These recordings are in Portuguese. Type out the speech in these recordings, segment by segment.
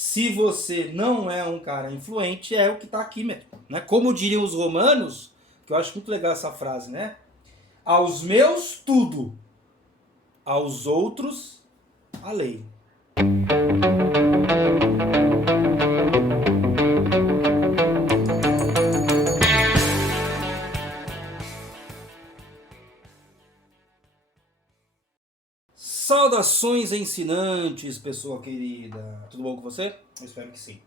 se você não é um cara influente, é o que está aqui mesmo, né? Como diriam os romanos, que eu acho muito legal essa frase, né? Aos meus, tudo. Aos outros, a lei. Saudações ensinantes, pessoa querida. Tudo bom com você? Eu espero que sim.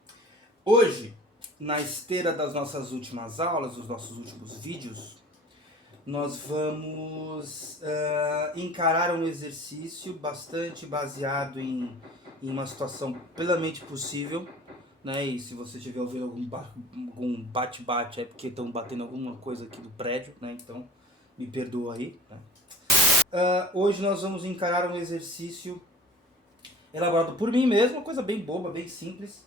Hoje, na esteira das nossas últimas aulas, dos nossos últimos vídeos, nós vamos encarar um exercício bastante baseado em uma situação plenamente possível, né? E se você estiver ouvindo algum bate-bate é porque estão batendo alguma coisa aqui do prédio, né? Então me perdoa aí, né? Hoje nós vamos encarar um exercício elaborado por mim mesmo, uma coisa bem boba, bem simples,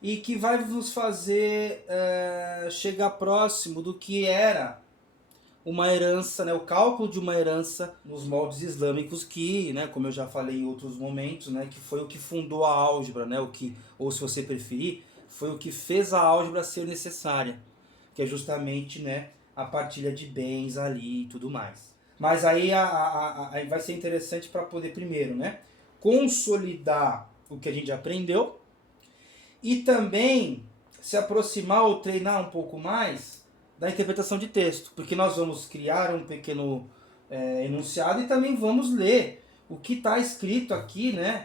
e que vai nos fazer chegar próximo do que era uma herança, né, o cálculo de uma herança nos moldes islâmicos que, né, como eu já falei em outros momentos, né, que foi o que fundou a álgebra, né, ou se você preferir, foi o que fez a álgebra ser necessária, que é justamente, né, a partilha de bens ali e tudo mais. Mas aí aí vai ser interessante para poder primeiro, né, consolidar o que a gente aprendeu e também se aproximar ou treinar um pouco mais da interpretação de texto, porque nós vamos criar um pequeno enunciado e também vamos ler o que está escrito aqui, né,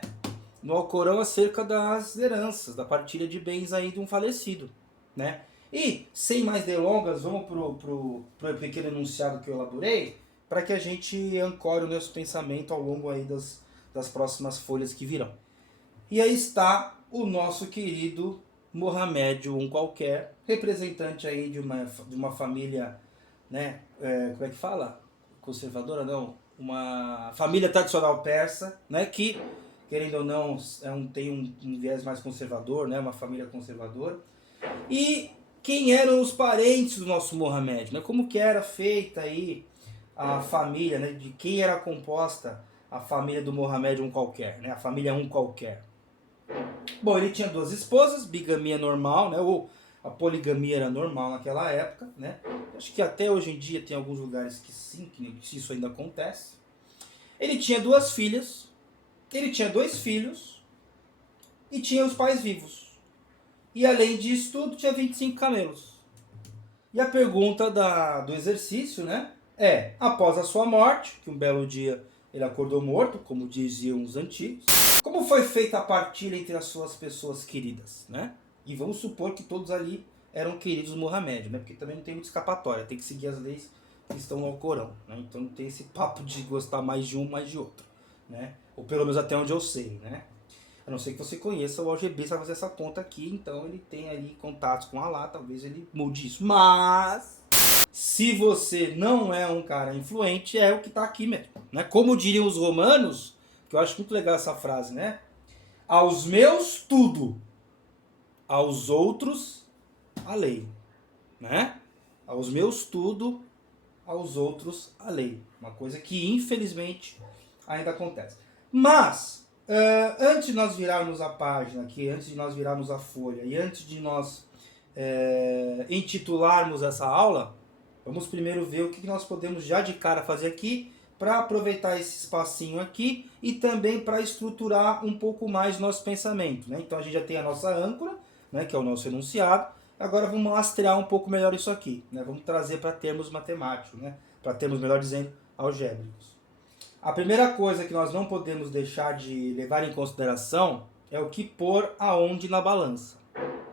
no Alcorão acerca das heranças, da partilha de bens aí de um falecido, né? E, sem mais delongas, vamos pro pequeno enunciado que eu elaborei, para que a gente ancore o nosso pensamento ao longo aí das próximas folhas que virão. E aí está o nosso querido Mohamed, um qualquer, representante aí de uma família, né, como é que fala? Conservadora não, uma família tradicional persa, né, que, querendo ou não, tem um viés mais conservador, né, uma família conservadora. E quem eram os parentes do nosso Mohamed, né, como que era feita aí a família, né, de quem era composta a família do Mohamed um qualquer, né, a família um qualquer. Bom, ele tinha duas esposas, bigamia normal, né? Ou a poligamia era normal naquela época, né? Acho que até hoje em dia tem alguns lugares que sim, que isso ainda acontece. Ele tinha duas filhas, ele tinha dois filhos e tinha os pais vivos. E além disso tudo, tinha 25 camelos. E a pergunta do exercício, né? Após a sua morte, que um belo dia ele acordou morto, como diziam os antigos, como foi feita a partilha entre as suas pessoas queridas, né? E vamos supor que todos ali eram queridos do Mohamed, né? Porque também não tem muita escapatória, tem que seguir as leis que estão no Alcorão, né? Então não tem esse papo de gostar mais de um, mais de outro, né? Ou pelo menos até onde eu sei, né? A não ser que você conheça o algebra para fazer essa conta aqui, então ele tem ali contatos com Allah, talvez ele mude isso. Mas se você não é um cara influente, é o que está aqui mesmo, né? Como diriam os romanos, que eu acho muito legal essa frase, né? Aos meus, tudo. Aos outros, a lei, né? Aos meus, tudo. Aos outros, a lei. Uma coisa que, infelizmente, ainda acontece. Mas, antes de nós virarmos a página aqui, antes de nós virarmos a folha e antes de nós intitularmos essa aula, vamos primeiro ver o que nós podemos já de cara fazer aqui para aproveitar esse espacinho aqui e também para estruturar um pouco mais o nosso pensamento, né? Então a gente já tem a nossa âncora, né, que é o nosso enunciado. Agora vamos lastrear um pouco melhor isso aqui, né? Vamos trazer para termos matemáticos, né? Para termos, melhor dizendo, algébricos. A primeira coisa que nós não podemos deixar de levar em consideração é o que pôr aonde na balança,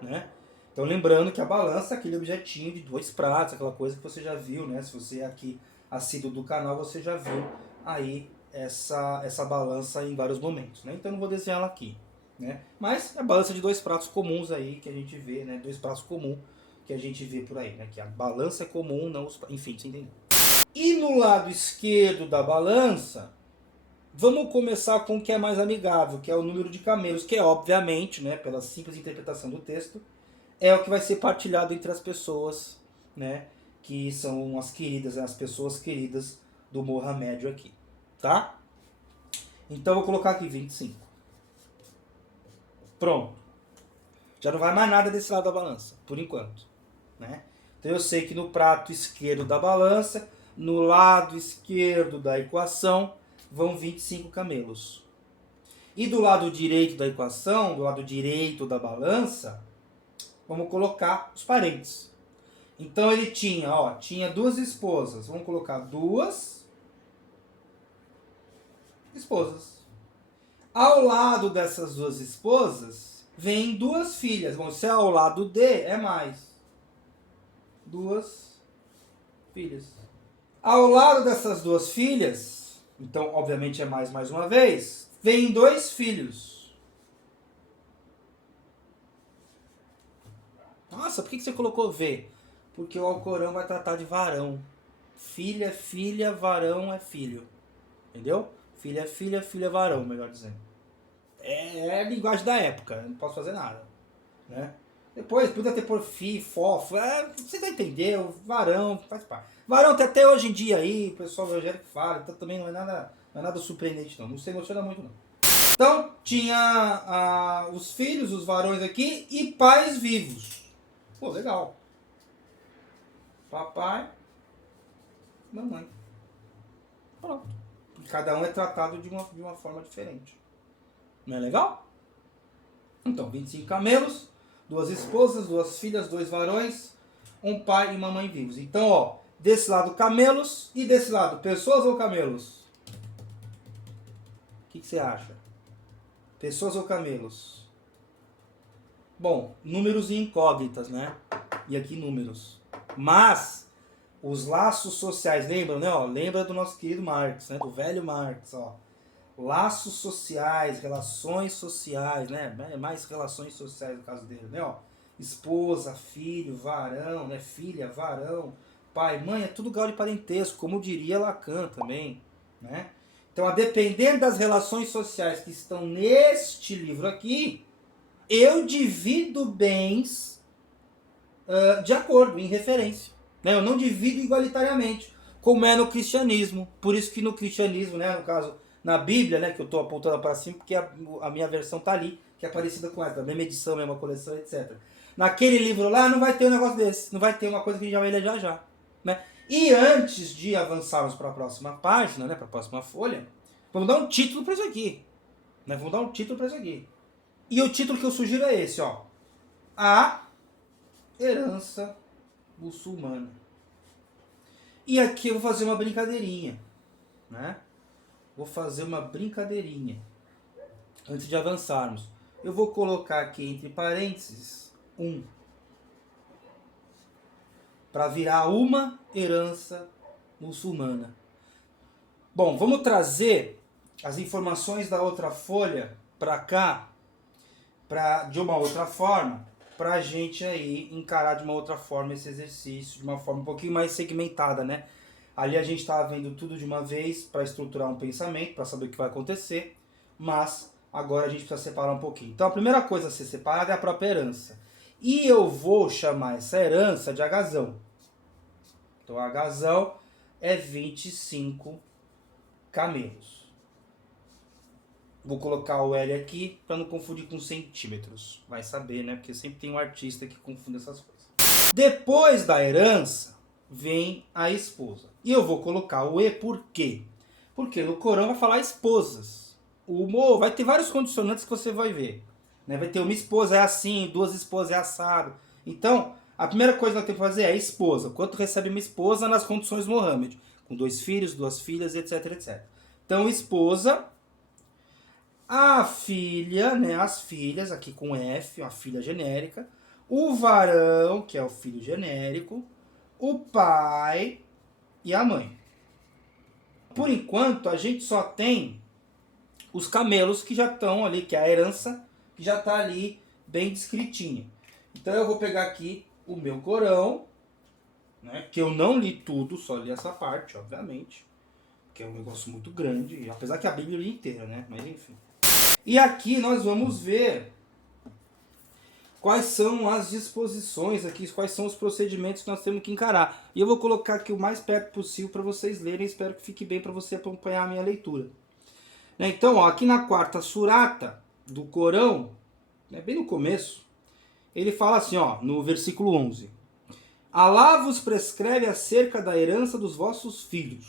né? Então lembrando que a balança é aquele objetinho de dois pratos, aquela coisa que você já viu, né? Se você é aqui assíduo do canal, você já viu aí essa balança em vários momentos, né? Então eu não vou desenhar ela aqui, né? Mas é a balança de dois pratos comuns aí que a gente vê, né? Dois pratos comuns que a gente vê por aí, né? Que a balança é comum, não os... enfim, você entendeu? E no lado esquerdo da balança, vamos começar com o que é mais amigável, que é o número de camelos, que é obviamente, né, pela simples interpretação do texto, é o que vai ser partilhado entre as pessoas, né, que são as queridas, as pessoas queridas do Mohamed aqui, tá? Então eu vou colocar aqui 25. Pronto. Já não vai mais nada desse lado da balança, por enquanto, né? Então eu sei que no prato esquerdo da balança, no lado esquerdo da equação, vão 25 camelos. E do lado direito da equação, do lado direito da balança, vamos colocar os parentes. Então ele tinha duas esposas. Vamos colocar duas esposas. Ao lado dessas duas esposas, vem duas filhas. Bom, se é ao lado de, é mais. Duas filhas. Ao lado dessas duas filhas, então obviamente é mais uma vez, vem dois filhos. Nossa, por que você colocou V? Porque o Alcorão vai tratar de varão. Filha é filha, varão é filho. Entendeu? Filha é filha, filho é varão, melhor dizendo. É a linguagem da época, não posso fazer nada. Né? Depois, podia ter por fi, fofo, você vai entender, o varão, faz parte. Varão tem até hoje em dia aí, o pessoal evangélico fala, então também não é nada surpreendente não se emociona muito não. Então, tinha os filhos, os varões aqui, e pais vivos. Pô, legal. Papai, mamãe. Pronto. Cada um é tratado de uma forma diferente. Não é legal? Então, 25 camelos, duas esposas, duas filhas, dois varões, um pai e mamãe vivos. Então, ó, desse lado camelos e desse lado pessoas ou camelos? O que você acha? Pessoas ou camelos? Bom, números e incógnitas, né? E aqui números. Mas os laços sociais, lembram, né? Ó, lembra do nosso querido Marx, né? Do velho Marx, ó. Laços sociais, relações sociais, né? Mais relações sociais no caso dele, né? Ó, esposa, filho, varão, né? Filha, varão, pai, mãe, é tudo grau de parentesco, como diria Lacan também, né? Então, a depender das relações sociais que estão neste livro aqui, eu divido bens de acordo, em referência. Né? Eu não divido igualitariamente, como é no cristianismo. Por isso que no cristianismo, né, no caso, na Bíblia, né, que eu estou apontando para cima, porque a minha versão está ali, que é parecida com essa, mesma edição, mesma coleção, etc. Naquele livro lá não vai ter um negócio desse, não vai ter uma coisa que a gente já vai ler já. Né? E antes de avançarmos para a próxima página, né, para a próxima folha, vamos dar um título para isso aqui. Né? Vamos dar um título para isso aqui. E o título que eu sugiro é esse, ó. A herança muçulmana. E aqui eu vou fazer uma brincadeirinha, né? Vou fazer uma brincadeirinha antes de avançarmos. Eu vou colocar aqui entre parênteses 1 para virar uma herança muçulmana. Bom, vamos trazer as informações da outra folha para cá, de uma outra forma, para a gente aí encarar de uma outra forma esse exercício, de uma forma um pouquinho mais segmentada, né? Ali a gente estava vendo tudo de uma vez para estruturar um pensamento, para saber o que vai acontecer, mas agora a gente precisa separar um pouquinho. Então a primeira coisa a ser separada é a própria herança. E eu vou chamar essa herança de agazão. Então agazão é 25 camelos. Vou colocar o L aqui para não confundir com centímetros. Vai saber, né? Porque sempre tem um artista que confunde essas coisas. Depois da herança, vem a esposa. E eu vou colocar o E por quê? Porque no Corão vai falar esposas. Vai ter vários condicionantes que você vai ver. Né? Vai ter uma esposa é assim, duas esposas é assado. Então, a primeira coisa que nós temos que fazer é a esposa. Quanto recebe uma esposa nas condições Mohammed? Com 2 filhos, 2 filhas, etc, etc. Então, esposa... A filha, né, as filhas, aqui com F, a filha genérica. O varão, que é o filho genérico. O pai e a mãe. Por enquanto, a gente só tem os camelos que já estão ali, que é a herança, que já está ali bem descritinha. Então eu vou pegar aqui o meu Corão, né, que eu não li tudo, só li essa parte, obviamente. Que é um negócio muito grande, apesar que a Bíblia eu li inteira, né, mas enfim. E aqui nós vamos ver quais são as disposições aqui, quais são os procedimentos que nós temos que encarar. E eu vou colocar aqui o mais perto possível para vocês lerem, espero que fique bem para você acompanhar a minha leitura. Então, ó, aqui na quarta surata do Corão, né, bem no começo, Ele fala assim, ó, no versículo 11. Alá vos prescreve acerca da herança dos vossos filhos.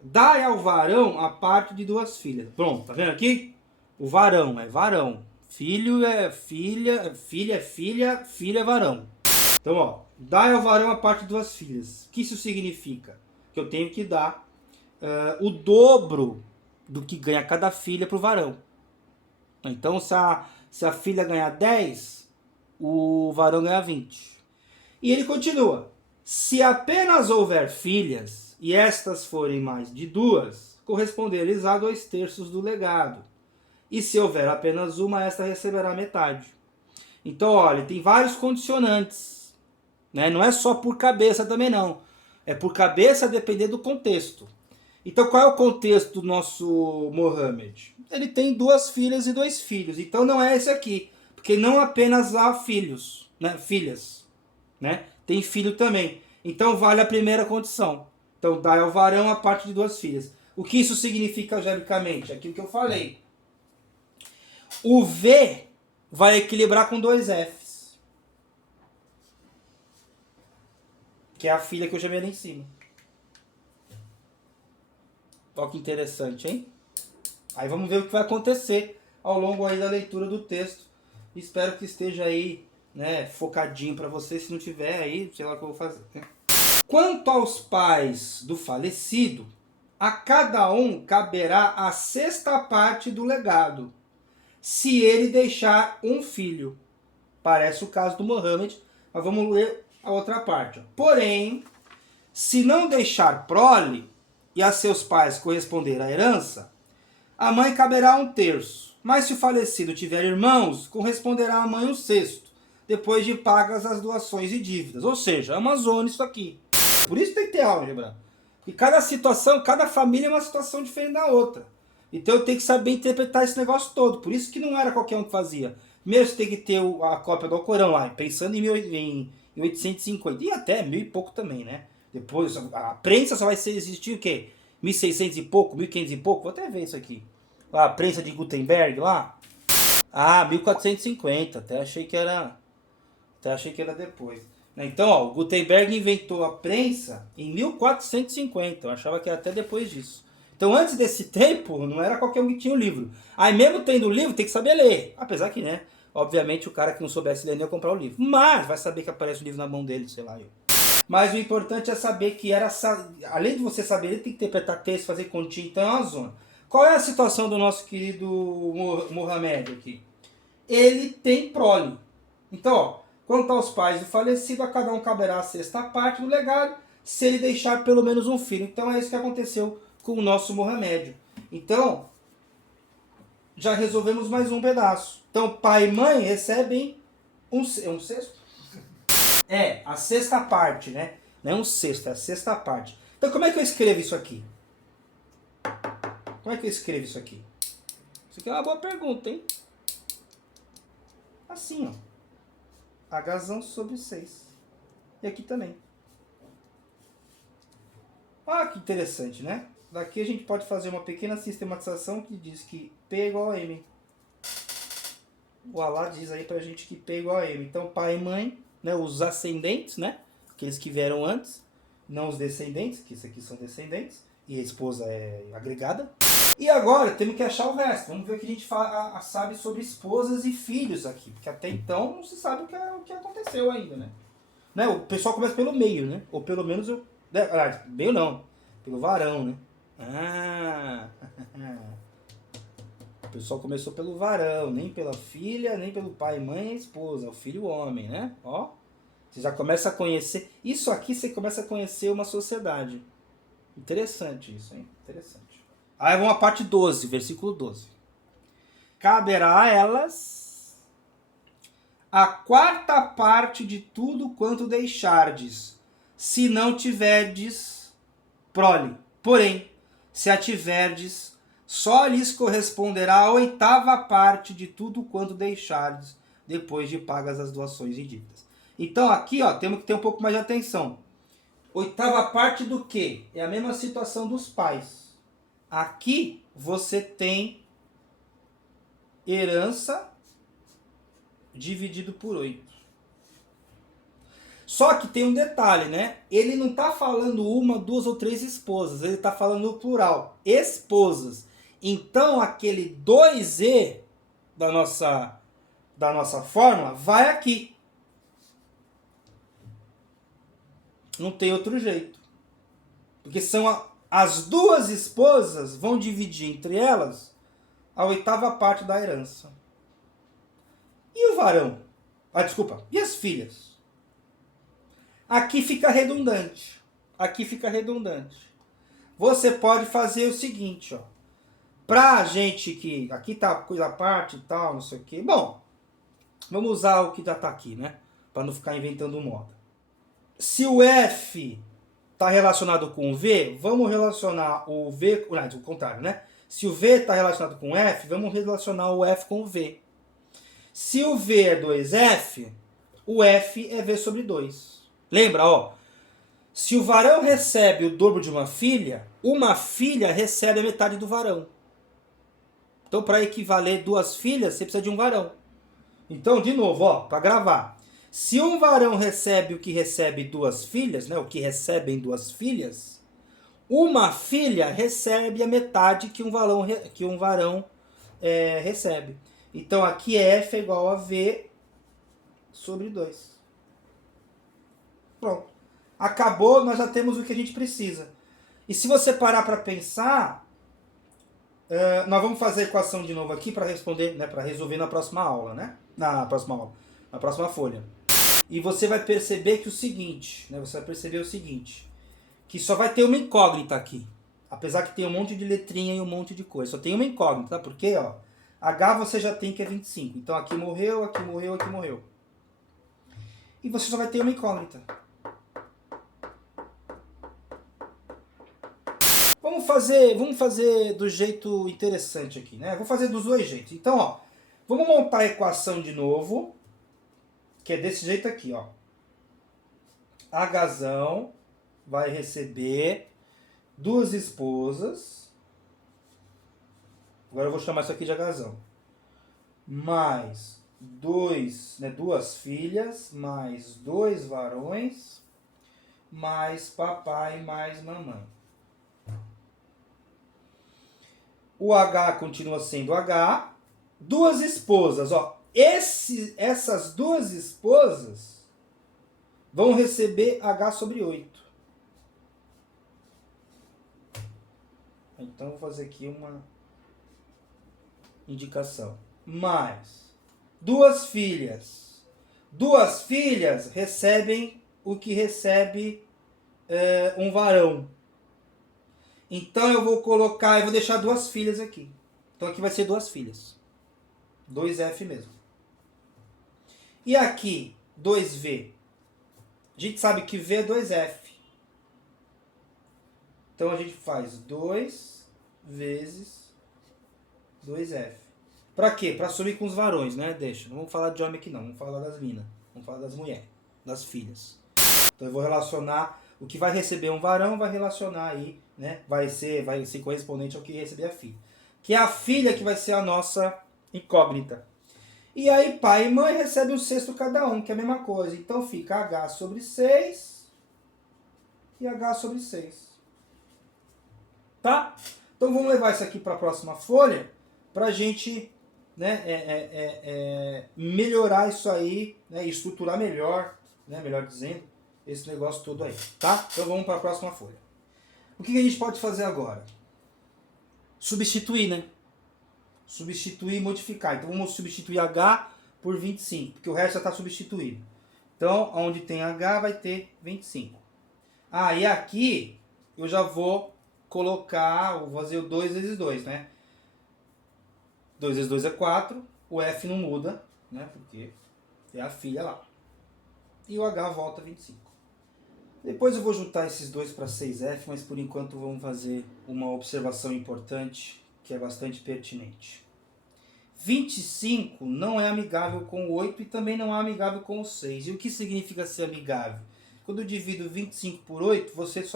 Dai ao varão a parte de 2 filhas. Pronto, tá vendo aqui? O varão é varão. Filho é filha, filha é filha, filha é varão. Então, ó, dai ao varão a parte de 2 filhas. O que isso significa? Que eu tenho que dar o dobro do que ganha cada filha pro varão. Então, se a filha ganhar 10, o varão ganha 20. E ele continua. Se apenas houver filhas, e estas forem mais de 2, corresponder-lhes a 2/3 do legado. E se houver apenas uma, esta receberá metade. Então, olha, tem vários condicionantes. Né? Não é só por cabeça também não. É por cabeça depender do contexto. Então, qual é o contexto do nosso Mohammed? Ele tem 2 filhas e 2 filhos. Então, não é esse aqui. Porque não apenas há filhos, né? Filhas. Né? Tem filho também. Então, vale a primeira condição. Então, dá ao varão a parte de 2 filhas. O que isso significa algebricamente? Aquilo que eu falei. O V vai equilibrar com 2 Fs. Que é a filha que eu chamei ali em cima. Olha que interessante, hein? Aí vamos ver o que vai acontecer ao longo aí da leitura do texto. Espero que esteja aí, né, focadinho para você. Se não tiver aí, sei lá o que eu vou fazer. Né? Quanto aos pais do falecido, a cada um caberá a 6ª parte do legado, se ele deixar um filho. Parece o caso do Mohammed, mas vamos ler a outra parte. Porém, se não deixar prole e a seus pais corresponder a herança, a mãe caberá 1/3. Mas se o falecido tiver irmãos, corresponderá à mãe 1/6, depois de pagas as doações e dívidas. Ou seja, é uma zona isso aqui. Por isso tem que ter álgebra. E cada situação, cada família é uma situação diferente da outra. Então eu tenho que saber interpretar esse negócio todo. Por isso que não era qualquer um que fazia. Primeiro você tem que ter a cópia do Alcorão lá, pensando em 1850. E até 1000 e pouco também, né? Depois a prensa só vai existir o quê? 1600 e pouco, 1500 e pouco? Vou até ver isso aqui. A prensa de Gutenberg lá. Ah, 1450. Até achei que era depois. Então, ó, o Gutenberg inventou a prensa em 1450. Eu achava que era até depois disso. Então, antes desse tempo, não era qualquer um que tinha o livro. Aí, mesmo tendo o livro, tem que saber ler. Apesar que, né, obviamente, o cara que não soubesse ler não ia comprar o livro. Mas vai saber que aparece o livro na mão dele, sei lá. Mas o importante é saber que além de você saber, ele tem que interpretar texto, fazer continha, então é uma zona. Qual é a situação do nosso querido Mohamed aqui? Ele tem prole. Então, ó, quanto aos pais do falecido, a cada um caberá a 6ª parte do legado, se ele deixar pelo menos um filho. Então é isso que aconteceu com o nosso Mohamed. Então, já resolvemos mais um pedaço. Então, pai e mãe recebem um sexto? É, a 6ª parte, né? Não é um sexto, é a 6ª parte. Então, como é que eu escrevo isso aqui? Como é que eu escrevo isso aqui? Isso aqui é uma boa pergunta, hein? Assim, ó. H sobre 6. E aqui também. Ah, que interessante, né? Daqui a gente pode fazer uma pequena sistematização que diz que P é igual a M. O Alá diz aí pra gente que P é igual a M. Então, pai e mãe, né, os ascendentes, né? Aqueles que vieram antes, não os descendentes, que isso aqui são descendentes, e a esposa é agregada. E agora temos que achar o resto. Vamos ver o que a gente sabe sobre esposas e filhos aqui, porque até então não se sabe o que aconteceu ainda, né? O pessoal começa pelo meio, né? Ou pelo menos eu... meio não, pelo varão, né? Ah... O pessoal começou pelo varão, nem pela filha, nem pelo pai, mãe e esposa, o filho homem, né? Ó, você já começa a conhecer, isso aqui você começa a conhecer uma sociedade. Interessante isso, hein? Interessante. Aí vamos à parte 12, versículo 12. Caberá a elas a 4ª parte de tudo quanto deixardes, se não tiverdes prole. Porém, se a tiverdes, só lhes corresponderá a 8ª parte de tudo quanto deixardes, depois de pagas as doações e dívidas. Então aqui, ó, temos que ter um pouco mais de atenção. 8ª parte do quê? É a mesma situação dos pais. Aqui você tem herança dividido por 8. Só que tem um detalhe, né? Ele não está falando uma, duas ou três esposas. Ele está falando no plural. Esposas. Então, aquele 2e da nossa fórmula vai aqui. Não tem outro jeito. Porque são as duas esposas vão dividir entre elas a 8ª parte da herança. E o varão? Desculpa. E as filhas? Aqui fica redundante. Aqui fica redundante. Você pode fazer o seguinte, ó. Pra gente que... Aqui tá coisa à parte e tal, não sei o quê. Bom, vamos usar o que já tá aqui, né? Pra não ficar inventando moda. Se o F tá relacionado com o V, vamos relacionar o V... Não, o contrário, né? Se o V tá relacionado com o F, vamos relacionar o F com o V. Se o V é 2F, o F é V sobre 2. Lembra, ó, se o varão recebe o dobro de uma filha recebe a metade do varão. Então, para equivaler 2 filhas, você precisa de um varão. Então, de novo, ó, para gravar. Se um varão recebe o que recebe 2 filhas, né, o que recebem 2 filhas, uma filha recebe a metade que um varão recebe. Então, aqui F é igual a V sobre 2. Pronto. Acabou, nós já temos o que a gente precisa. E se você parar para pensar, nós vamos fazer a equação de novo aqui para responder, né, para resolver na próxima aula, né? Na próxima folha. E você vai perceber que o seguinte, né, que só vai ter uma incógnita aqui. Apesar que tem um monte de letrinha e um monte de coisa. Só tem uma incógnita, tá? Porque, ó, H você já tem que é 25. Então aqui morreu, aqui morreu, aqui morreu. E você só vai ter uma incógnita. Vamos fazer do jeito interessante aqui, né? Vou fazer dos dois jeitos. Então, ó, vamos montar a equação de novo, que é desse jeito aqui, ó. Hzão vai receber 2 esposas. Agora eu vou chamar isso aqui de Hzão. Mais 2 filhas, mais 2 varões, mais papai, mais mamãe. O H continua sendo H. 2 esposas, ó. Essas 2 esposas vão receber H sobre 8. Então, vou fazer aqui uma indicação. Mais 2 filhas. 2 filhas recebem o que recebe um varão. Então eu vou deixar 2 filhas aqui. Então aqui vai ser 2 filhas. 2F mesmo. E aqui, 2V. A gente sabe que V é 2F. Então a gente faz 2 vezes 2F. Pra quê? Pra assumir com os varões, né? Deixa. Não vamos falar de homem aqui não. Vamos falar das minas. Vamos falar das mulheres. Das filhas. Então eu vou relacionar... O que vai receber um varão vai relacionar aí, né? Vai ser correspondente ao que receber a filha. Que é a filha que vai ser a nossa incógnita. E aí pai e mãe recebem um sexto cada um, que é a mesma coisa. Então fica H sobre 6 e H sobre 6. Tá? Então vamos levar isso aqui para a próxima folha para a gente, né, melhorar isso aí, né, estruturar melhor, né, melhor dizendo, esse negócio todo aí, tá? Então vamos para a próxima folha. O que a gente pode fazer agora? Substituir, né? Substituir e modificar. Então vamos substituir H por 25, porque o resto já está substituído. Então, onde tem H vai ter 25. Ah, e aqui eu já vou colocar, vou fazer o 2 vezes 2, né? 2 vezes 2 é 4, o F não muda, né? Porque é a filha lá. E o H volta 25. Depois eu vou juntar esses dois para 6F, mas por enquanto vamos fazer uma observação importante que é bastante pertinente. 25 não é amigável com o 8 e também não é amigável com o 6. E o que significa ser amigável? Quando eu divido 25 por 8, você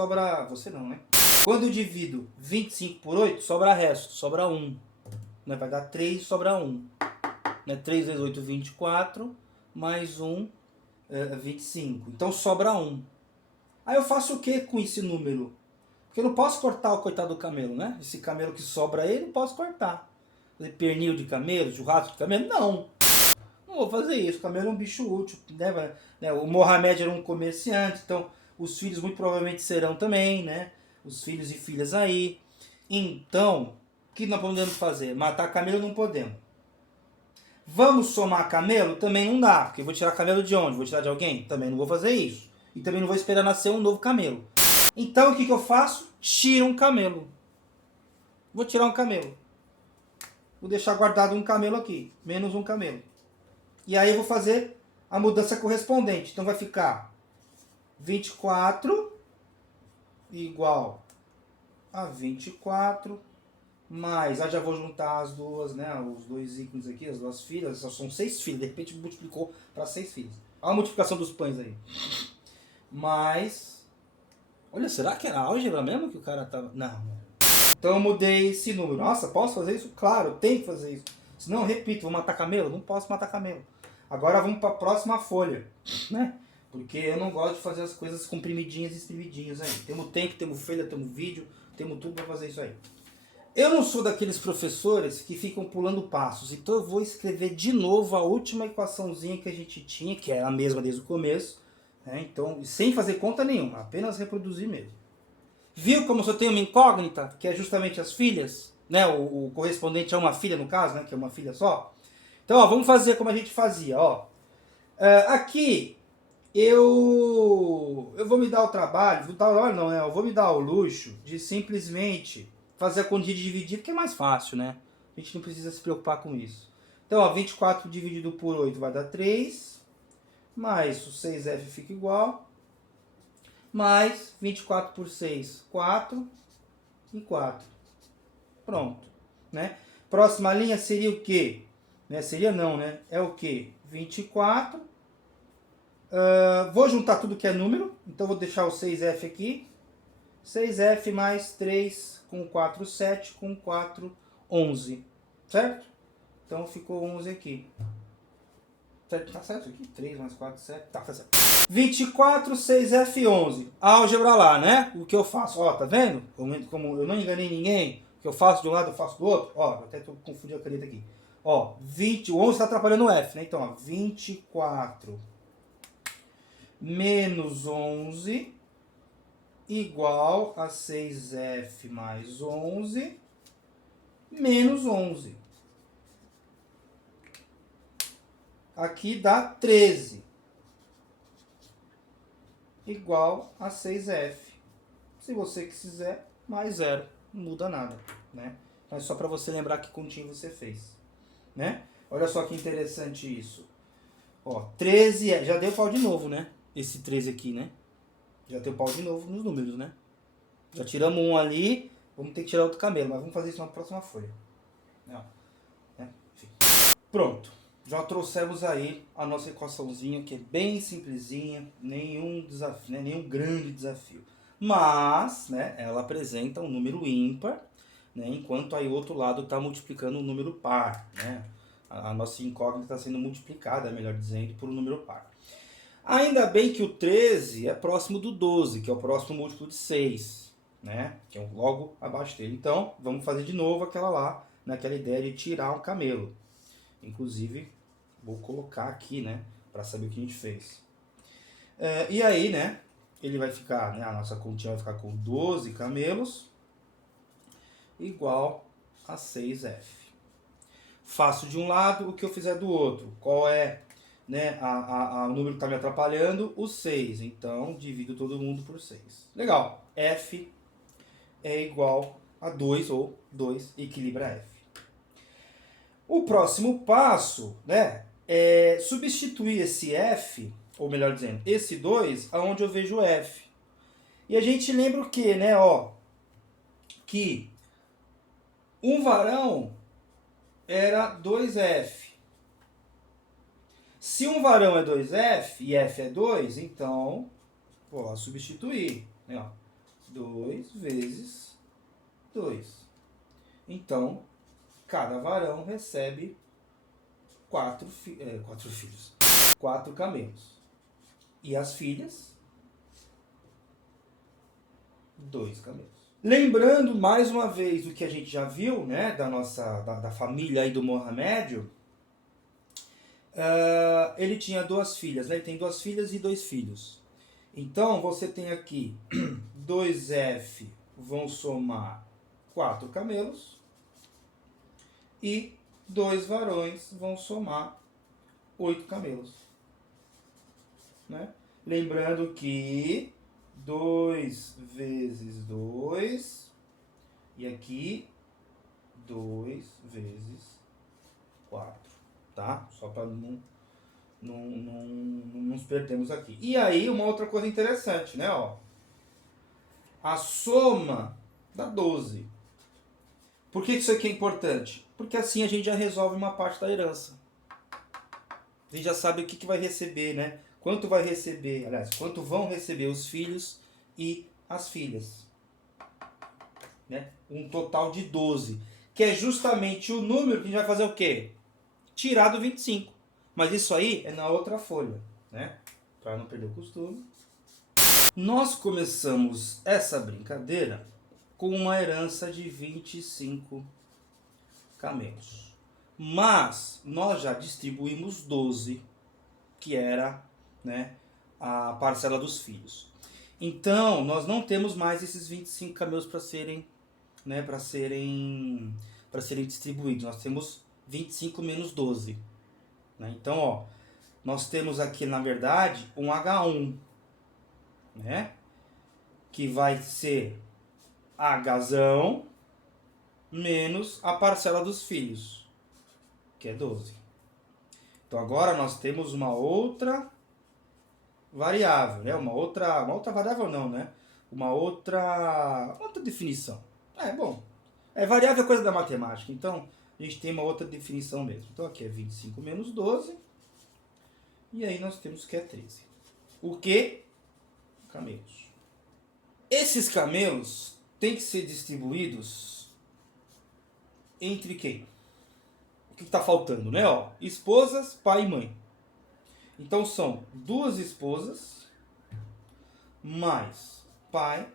não, né? Quando eu divido 25 por 8, sobra resto, sobra 1. Vai dar 3, sobra 1. né? 3 vezes 8, 24, mais 1, 25. Então sobra 1. Aí eu faço o que com esse número? Porque eu não posso cortar o coitado do camelo, né? Esse camelo que sobra aí, não posso cortar. Fazer pernil de camelo, churrasco de camelo? Não. Não vou fazer isso. O camelo é um bicho útil, né? O Mohamed era um comerciante, então os filhos muito provavelmente serão também, né? Os filhos e filhas aí. Então, o que nós podemos fazer? Matar camelo não podemos. Vamos somar camelo? Também não dá, porque eu vou tirar camelo de onde? Vou tirar de alguém? Também não vou fazer isso. E também não vou esperar nascer um novo camelo. Então o que eu faço? Tiro um camelo. Vou tirar um camelo. Vou deixar guardado um camelo aqui. Menos um camelo. E aí eu vou fazer a mudança correspondente. Então vai ficar 24 igual a 24 mais, já vou juntar as duas, né, os dois ícones aqui, as duas filhas, só são 6 filhas, de repente multiplicou para 6 filhas. Olha a multiplicação dos pães aí. Mais, olha, será que era álgebra mesmo que o cara tava... Não. Então eu mudei esse número. Nossa, posso fazer isso? Claro, tem que fazer isso. Senão eu repito, vou matar camelo? Não posso matar camelo. Agora vamos para a próxima folha, né? Porque eu não gosto de fazer as coisas comprimidinhas e escrevidinhas aí. Temos tempo, temos folha, temos vídeo, temos tudo para fazer isso aí. Eu não sou daqueles professores que ficam pulando passos, então eu vou escrever de novo a última equaçãozinha que a gente tinha, que é a mesma desde o começo, né? Então, sem fazer conta nenhuma, apenas reproduzir mesmo. Viu como só tem uma incógnita, que é justamente as filhas, né? O correspondente a uma filha no caso, né? Que é uma filha só. Então, ó, vamos fazer como a gente fazia, ó. Aqui eu vou me dar o trabalho, não, né? Eu vou me dar o luxo de simplesmente fazer a continha de dividir, porque é mais fácil, né? A gente não precisa se preocupar com isso. Então, ó, 24 dividido por 8 vai dar 3, mais o 6F fica igual, mais 24 por 6, 4 e 4. Pronto, né? Próxima linha seria o quê? Seria não, né? É o quê? 24. Vou juntar tudo que é número, então vou deixar o 6F aqui. 6F mais 3 com 4, 7, com 4, 11. Certo? Então ficou 11 aqui. Tá certo aqui? 3 mais 4, 7. Tá certo. 24, 6F, 11. Álgebra lá, né? O que eu faço? Ó, tá vendo? Como eu não enganei ninguém, o que eu faço de um lado eu faço do outro. Ó, até tô confundindo a caneta aqui. Ó, 20, o 11 está atrapalhando o F, né? Então, ó, 24 menos 11 igual a 6F mais 11 menos 11. Aqui dá 13 igual a 6F. Se você quiser, mais 0. Não muda nada, né? Mas só para você lembrar que continha você fez, né? Olha só que interessante isso. Ó, 13, já deu pau de novo, né? Esse 13 aqui, né? Já deu pau de novo nos números, né? Já tiramos um ali, vamos ter que tirar outro camelo, mas vamos fazer isso na próxima folha. Não, né? Enfim. Pronto, já trouxemos aí a nossa equaçãozinha, que é bem simplesinha, nenhum desafio, né? Nenhum grande desafio. Mas, né, ela apresenta um número ímpar, né? Enquanto aí o outro lado está multiplicando um número par, né? A nossa incógnita está sendo multiplicada, melhor dizendo, por um número par. Ainda bem que o 13 é próximo do 12, que é o próximo múltiplo de 6, né? Que é logo abaixo dele. Então, vamos fazer de novo aquela lá, naquela ideia de tirar um camelo. Inclusive, vou colocar aqui, né? Para saber o que a gente fez. E aí, né? Ele vai ficar, né? A nossa continha vai ficar com 12 camelos igual a 6F. Faço de um lado o que eu fizer do outro. Qual é, né, o número que está me atrapalhando? O 6. Então, divido todo mundo por 6. Legal. F é igual a 2, ou 2 equilibra F. O próximo passo, né, é substituir esse F, ou melhor dizendo, esse 2, aonde eu vejo F. E a gente lembra o que, né, ó? Que um varão era 2F. Se um varão é 2F e F é 2, então vou lá substituir, né, ó, 2 vezes 2. Então, cada varão recebe quatro filhos. 4 camelos. E as filhas, 2 camelos. Lembrando mais uma vez o que a gente já viu, né, da família aí do Mohamed, ele tinha 2 filhas, né? Ele tem 2 filhas e 2 filhos. Então você tem aqui 2F vão somar 4 camelos e 2 varões vão somar 8 camelos, né? Lembrando que 2 vezes 2 e aqui 2 vezes 4, tá? Só para não nos perdemos aqui. E aí uma outra coisa interessante, né? Ó, a soma dá 12. Por que isso aqui é importante? Porque assim a gente já resolve uma parte da herança. A gente já sabe o que vai receber, né? Quanto vai receber, aliás, quanto vão receber os filhos e as filhas. Né? Um total de 12. Que é justamente o número que a gente vai fazer o quê? Tirar do 25. Mas isso aí é na outra folha, né? Para não perder o costume. Nós começamos essa brincadeira com uma herança de 25 camelos. Mas nós já distribuímos 12, que era, né, a parcela dos filhos. Então, nós não temos mais esses 25 camelos para serem, né, para serem distribuídos. Nós temos 25 menos 12. Né? Então, ó, nós temos aqui, na verdade, um H1, né, que vai ser Hzão menos a parcela dos filhos, que é 12. Então, agora nós temos uma outra variável, né? Uma outra variável não, né? Uma outra definição. Bom, variável é coisa da matemática, então a gente tem uma outra definição mesmo. Então aqui é 25 menos 12, e aí nós temos que é 13. O que? Camelos. Esses camelos têm que ser distribuídos entre quem? O que está faltando, né? Ó, esposas, pai e mãe. Então são 2 esposas mais pai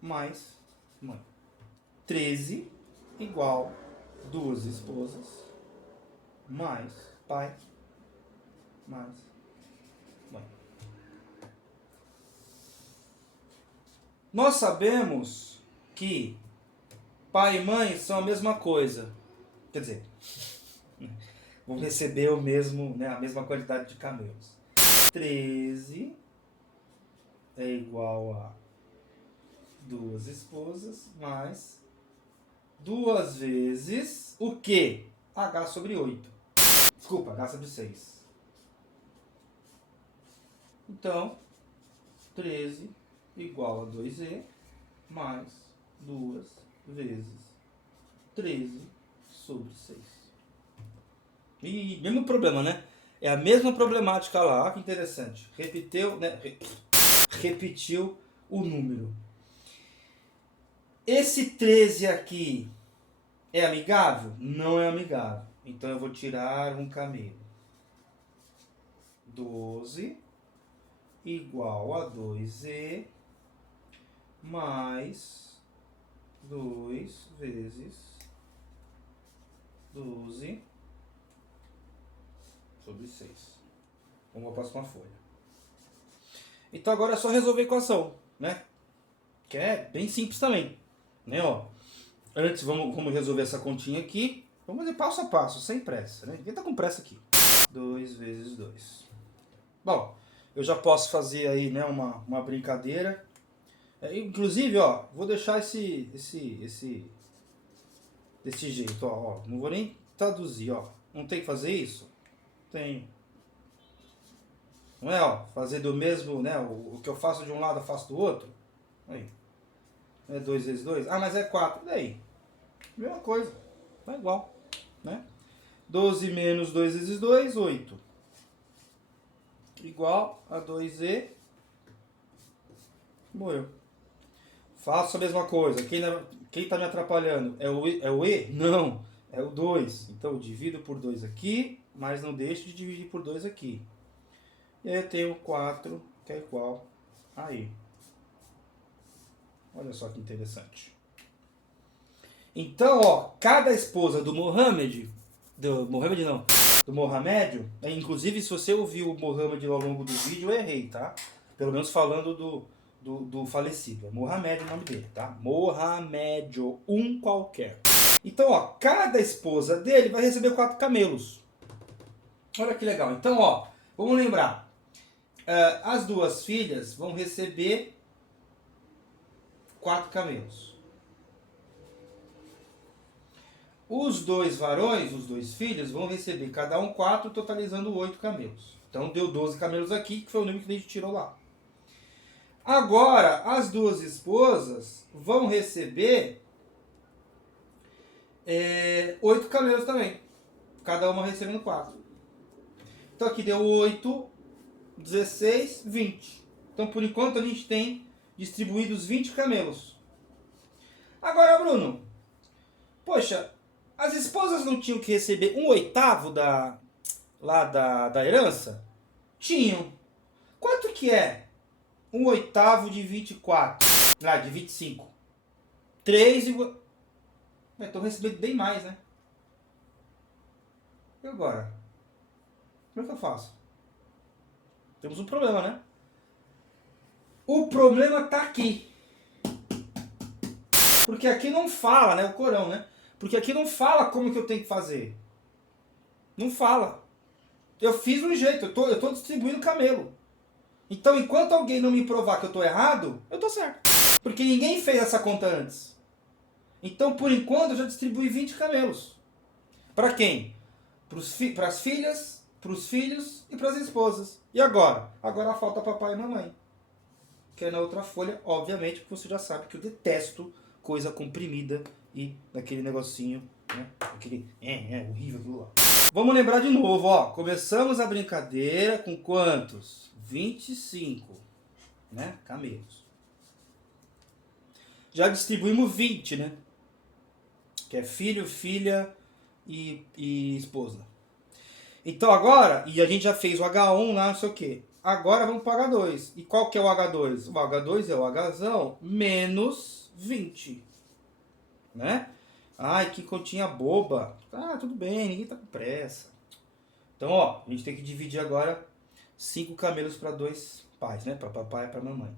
mais mãe. 13 igual 2 esposas mais pai mais mãe. Nós sabemos que pai e mãe são a mesma coisa. Quer dizer, vão receber o mesmo, né, a mesma quantidade de camelos. 13 é igual a 2 esposas mais 2 vezes o quê? H sobre 8. Desculpa, H sobre 6. Então, 13 igual a 2E mais 2 vezes 13 sobre 6. E mesmo problema, né? É a mesma problemática lá. Olha que interessante. Repetiu, né? Repetiu o número. Esse 13 aqui é amigável? Não é amigável. Então eu vou tirar um camelo. 12 igual a 2E mais 2 vezes 12 sobre 6. Vamos para a próxima folha. Então agora é só resolver a equação, né? Que é bem simples também, né? Ó, antes vamos resolver essa continha aqui. Vamos fazer passo a passo, sem pressa, né? Ninguém tá com pressa aqui. 2 vezes 2. Bom, eu já posso fazer aí, né, uma brincadeira. Inclusive, ó, vou deixar desse jeito, ó. Não vou nem traduzir, ó. Não tem que fazer isso? Tem. Não é, ó, fazer do mesmo, né, o que eu faço de um lado eu faço do outro? Aí. É 2 vezes 2? Ah, mas é 4. E daí? Mesma coisa. Tá igual, né? 12 menos 2 vezes 2, 8. Igual a 2E. Morreu. Faço a mesma coisa. Quem está me atrapalhando? É o E? Não. É o 2. Então eu divido por 2 aqui. mas não deixo de dividir por 2 aqui. E aí eu tenho 4, que é igual a I. Olha só que interessante. Então, ó, cada esposa do Mohamed, do Mohamed, inclusive se você ouviu o Mohamed ao longo do vídeo, eu errei, tá? Pelo menos falando do falecido. É Mohamed o nome dele, tá? Mohamed, um qualquer. Então, ó, cada esposa dele vai receber 4 camelos. Olha que legal. Então, ó, vamos lembrar. As 2 filhas vão receber 4 camelos. Os 2 varões, os 2 filhos, vão receber cada um 4, totalizando 8 camelos. Então deu 12 camelos aqui, que foi o número que a gente tirou lá. Agora, as 2 esposas vão receber 8 camelos também. Cada uma recebendo 4. Então aqui deu 8, 16, 20. Então por enquanto a gente tem distribuídos 20 camelos. Agora, Bruno, poxa, as esposas não tinham que receber 1/8 da herança? Tinham. Quanto que é 1/8 de 24? De 25. 3 igual... Estão recebendo bem mais, né? E agora? Como é que eu faço? Temos um problema, né? O problema tá aqui. Porque aqui não fala, né? O Corão, né? Porque aqui não fala como que eu tenho que fazer. Não fala. Eu fiz um jeito, eu tô distribuindo camelo. Então, enquanto alguém não me provar que eu tô errado, eu tô certo. Porque ninguém fez essa conta antes. Então, por enquanto, eu já distribuí 20 camelos. Para quem? Para as filhas, para os filhos e para as esposas. E agora? Agora falta papai e mamãe. Que é na outra folha, obviamente, porque você já sabe que eu detesto coisa comprimida e daquele negocinho, né? Aquele horrível aquilo lá. Vamos lembrar de novo, ó. Começamos a brincadeira com quantos? 25, né? Camelos. Já distribuímos 20, né? Que é filho, filha e esposa. Então agora, e a gente já fez o H1 lá, não sei o que. Agora vamos para o H2. E qual que é o H2? O H2 é o Hzão menos 20. Né? Ai, que continha boba. Ah, tudo bem, ninguém tá com pressa. Então, ó, a gente tem que dividir agora 5 camelos para 2 pais, né? Para papai e para mamãe.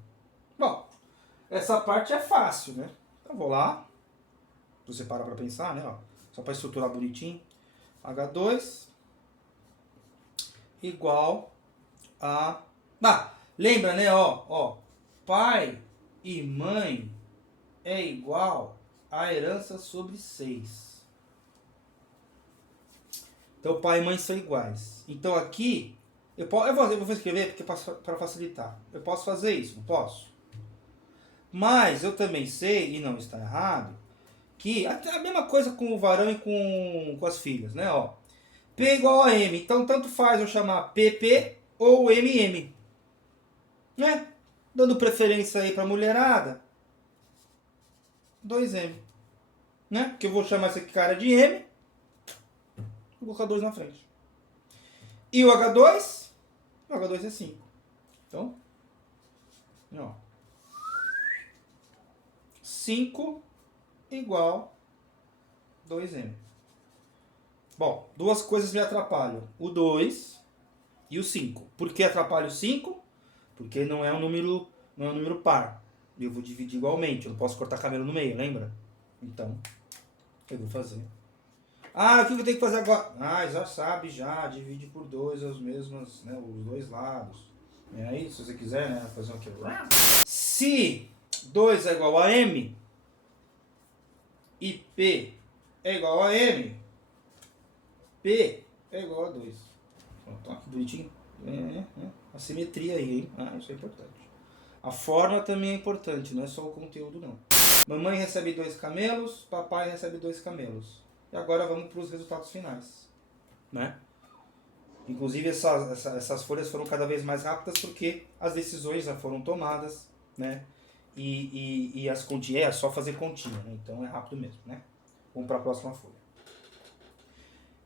Bom, essa parte é fácil, né? Então vou lá. Você para pensar, né? Ó, só para estruturar bonitinho. H2 igual a... lembra, né? Ó, pai e mãe é igual a herança sobre 6. Então pai e mãe são iguais. Então aqui, eu vou escrever porque para facilitar. Eu posso fazer isso, não posso? Mas eu também sei, e não está errado, que a mesma coisa com o varão e com as filhas, né? Ó, P igual a M. Então tanto faz eu chamar PP ou MM. Né? Dando preferência aí para mulherada, 2M. Né? Porque eu vou chamar esse cara de M, vou colocar 2 na frente. E o H2? O H2 é 5. Então, ó, 5 igual 2M. Bom, 2 coisas me atrapalham. O 2 e o 5. Por que atrapalha o 5? Porque não é um número par. Eu vou dividir igualmente. Eu não posso cortar camelo no meio, lembra? Então, eu vou fazer. O que eu tenho que fazer agora? Já sabe, divide por 2 as mesmas, né, os 2 lados. E aí, se você quiser, né, fazer aqui. Se 2 é igual a M e P é igual a M, P é igual a 2. Então, que bonitinho. A simetria aí, hein? Isso é importante. A forma também é importante, não é só o conteúdo, não. Mamãe recebe 2 camelos, papai recebe 2 camelos. E agora vamos para os resultados finais, né? Inclusive essas folhas foram cada vez mais rápidas porque as decisões já foram tomadas, né? E as continhas, é só fazer continha, né? Então é rápido mesmo, né? Vamos para a próxima folha.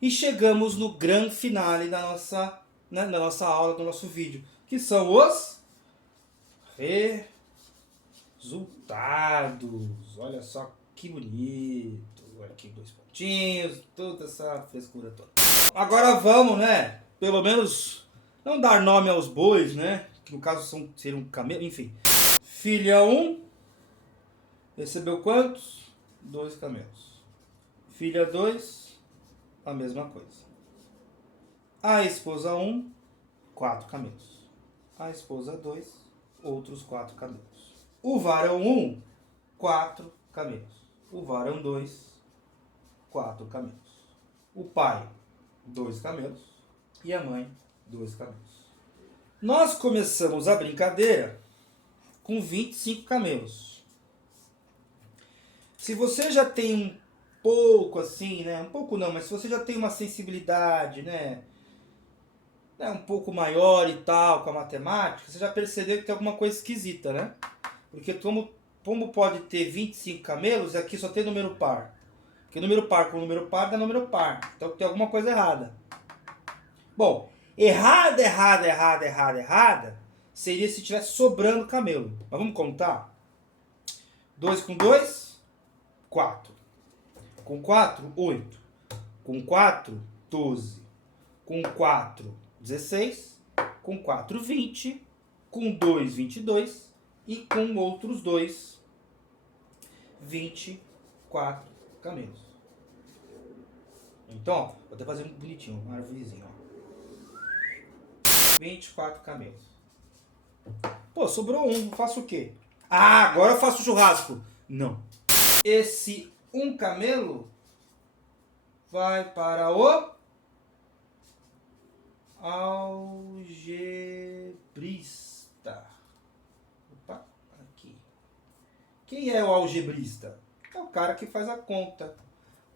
E chegamos no grande finale da nossa aula, do nosso vídeo, que são os resultados. Olha só que bonito. Olha aqui 2 pontinhos, toda essa frescura toda. Agora vamos, né? Pelo menos não dar nome aos bois, né? Que no caso seriam um camelo, enfim. Filha 1 recebeu quantos? 2 camelos. Filha 2, a mesma coisa. A esposa 1, 4 camelos. A esposa 2, outros 4 camelos. O varão 1, 4 camelos. O varão 2, 4 camelos. O pai, 2 camelos. E a mãe, 2 camelos. Nós começamos a brincadeira com 25 camelos. Se você já tem um pouco assim, né? Um pouco não, mas se você já tem uma sensibilidade, né? Um pouco maior e tal com a matemática, você já percebeu que tem alguma coisa esquisita, né? Porque como pode ter 25 camelos, aqui só tem número par. Porque número par com número par dá número par. Então tem alguma coisa errada. Bom, errada seria se tivesse sobrando camelo. Mas vamos contar? 2 com 2, 4. Com 4, 8. Com 4, 12. Com 4, 16. Com 4, 20. Com 2, 22. E com outros 2, 24 camelos. Então, ó, vou até fazer um bonitinho, uma árvorezinha, ó. 24 camelos. Pô, sobrou um, faço o quê? Ah, agora eu faço churrasco. Não. Esse um camelo vai para o algebrista. Opa, aqui. Quem é o algebrista? É o cara que faz a conta.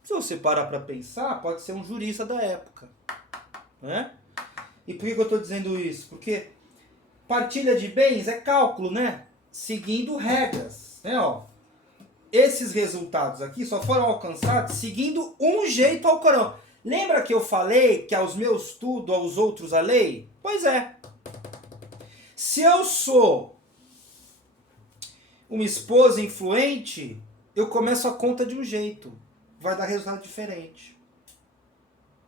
Se você parar para pensar, pode ser um jurista da época, né? E por que eu estou dizendo isso? Porque partilha de bens é cálculo, né? Seguindo regras, né? Ó, esses resultados aqui só foram alcançados seguindo um jeito ao Corão. Lembra que eu falei que aos meus tudo, aos outros a lei? Pois é. Se eu sou uma esposa influente, eu começo a conta de um jeito. Vai dar resultado diferente.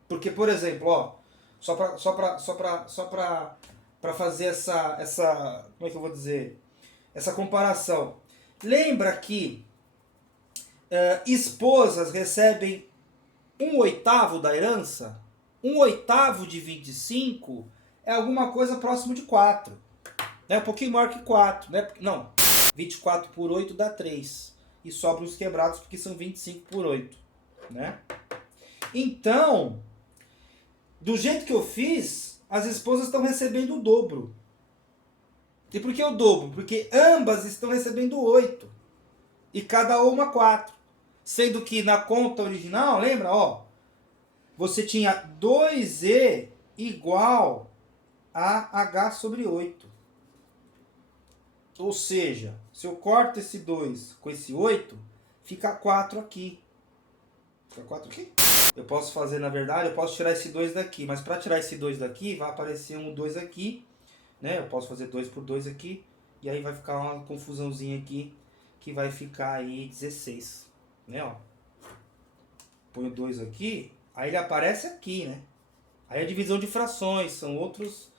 Porque, por exemplo, ó, só para fazer essa, como é que eu vou dizer? Essa comparação. Lembra que esposas recebem 1/8 da herança? 1/8 de 25 é alguma coisa próximo de 4. É um pouquinho maior que 4. Né? Não, 24 por 8 dá 3. E sobram os quebrados porque são 25 por 8. Né? Então, do jeito que eu fiz, as esposas estão recebendo o dobro. E por que o dobro? Porque ambas estão recebendo 8. E cada uma 4. Sendo que na conta original, lembra? Ó, você tinha 2E igual a H sobre 8. Ou seja, se eu corto esse 2 com esse 8, fica 4 aqui. Fica 4 aqui? Eu posso fazer, na verdade, eu posso tirar esse 2 daqui. Mas para tirar esse 2 daqui, vai aparecer um 2 aqui. Né? Eu posso fazer 2 por 2 aqui. E aí vai ficar uma confusãozinha aqui. Que vai ficar aí 16. Né? Ó. Põe o 2 aqui. Aí ele aparece aqui, né? Aí a divisão de frações. São outros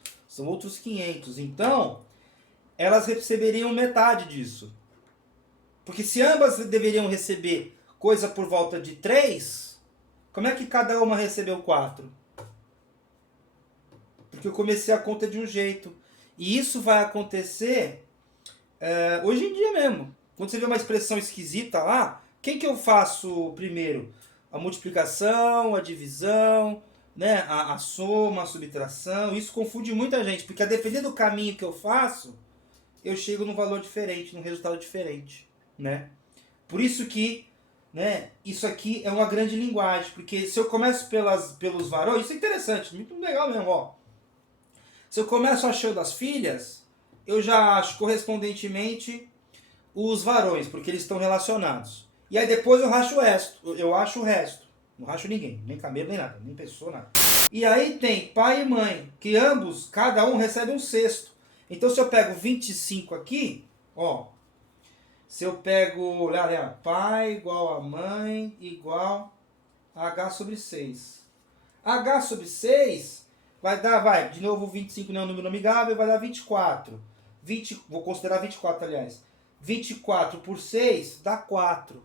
500. Então, elas receberiam metade disso. Porque se ambas deveriam receber coisa por volta de 3, como é que cada uma recebeu 4? Porque eu comecei a conta de um jeito. E isso vai acontecer hoje em dia mesmo. Quando você vê uma expressão esquisita lá, quem que eu faço primeiro? A multiplicação, a divisão, né? a soma, a subtração. Isso confunde muita gente, porque a depender do caminho que eu faço, eu chego num valor diferente, num resultado diferente. Né? Por isso que, né, isso aqui é uma grande linguagem, porque se eu começo pelos varões, isso é interessante, muito legal mesmo, ó. Se eu começo achando as filhas, eu já acho correspondentemente os varões, porque eles estão relacionados. E aí depois eu acho o resto, Não racho ninguém, nem camelo, nem nada, nem pessoa, nada. E aí tem pai e mãe, que ambos, cada um recebe um sexto. Então se eu pego 25 aqui, ó, se eu pego, olha, pai igual a mãe igual a H sobre 6. H sobre 6 vai dar, de novo 25 não é um número amigável, vai dar 24. Vou considerar 24, aliás. 24 por 6 dá 4.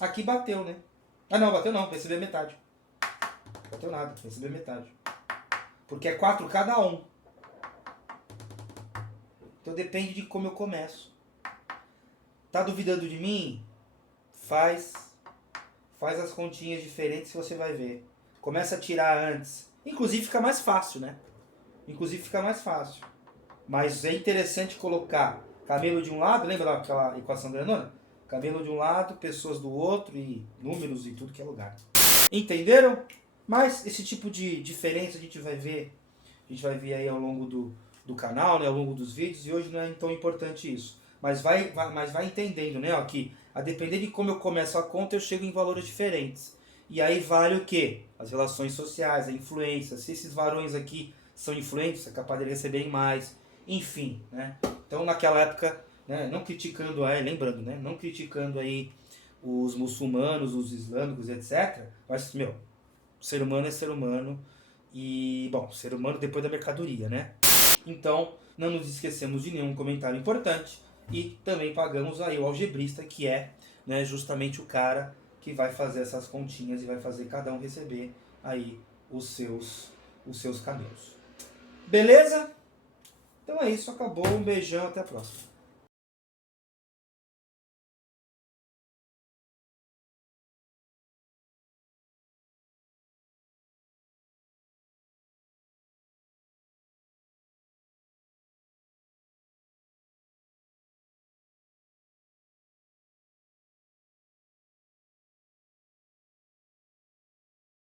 Aqui bateu, né? Ah não, bateu não, receber metade. Bateu nada, receber metade. Porque é 4 cada um. Então depende de como eu começo. Tá duvidando de mim? Faz as continhas diferentes que você vai ver. Começa a tirar antes. Inclusive fica mais fácil, né? Mas é interessante colocar camelo de um lado, lembra daquela equação grandona? Camelo de um lado, pessoas do outro e números em tudo que é lugar. Entenderam? Mas esse tipo de diferença a gente vai ver aí ao longo do canal, né, ao longo dos vídeos, e hoje não é tão importante isso. Mas vai entendendo, né, ó, que a depender de como eu começo a conta, eu chego em valores diferentes. E aí vale o quê? As relações sociais, a influência. Se esses varões aqui são influentes, é capaz de receberem mais. Enfim, né? Então naquela época, né, não criticando aí, lembrando, né, não criticando aí os muçulmanos, os islâmicos, etc. Mas, meu, ser humano é ser humano. E, bom, ser humano depois da mercadoria, né? Então, não nos esquecemos de nenhum comentário importante. E também pagamos aí o algebrista, que é, né, justamente o cara que vai fazer essas continhas e vai fazer cada um receber aí os seus camelos. Beleza? Então é isso, acabou. Um beijão, até a próxima.